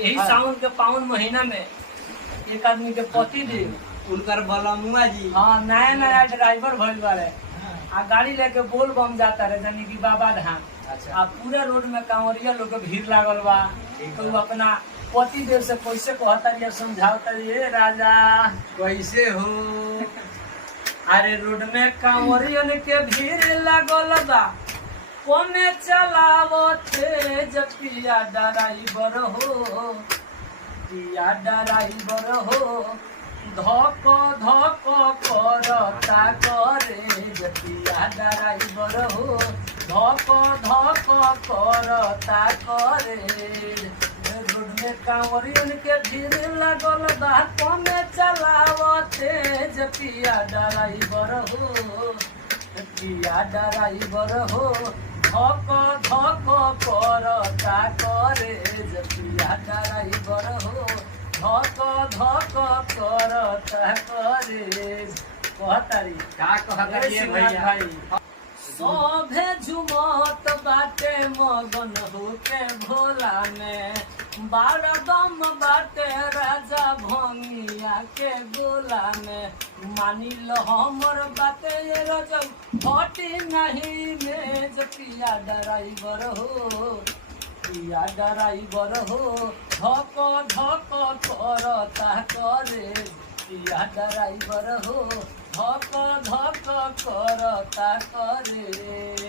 यही सावन के पावन महीना में एक आदमी के पति देव उनकर बलमुआ जी हाँ नया नया ड्राइवर भइल बारे आ गाड़ी लेके बोल बम जाता रहे यानी कि बाबा धाम। अच्छा। आ पूरा रोड में कांवरिया लोग के भीड़ लागल बा। तो वो अपना पति देव से कैसे कहता रही समझाता रही राजा कैसे हो अरे रोड में कांवरियन के भीड़ लागल बा कोने चलावो तेज पिया ड्राइवर हो पिया ड्राइवर हो धक धक करता करे पिया ड्राइवर हो धक धक करता करे रोड में कांवरियन के भीड़ लागल बा कोने चलावो तेज पिया ड्राइवर हो पिया ड्राइवर हो धक धक करता करे पिया ड्राइवर हो धक धक करता करे कहतारी का कहता ये भैया सभे झुमत बाटे मगन होके भोला में बारह दम बाटे राजा भंगिया के गोला में मानी लो हमर बाते ये रजब हटी नहीं मेज पिया ड्राइवर हो पिया ड्राइवर हो धक धक करता करे पिया ड्राइवर हो धक धक करता करे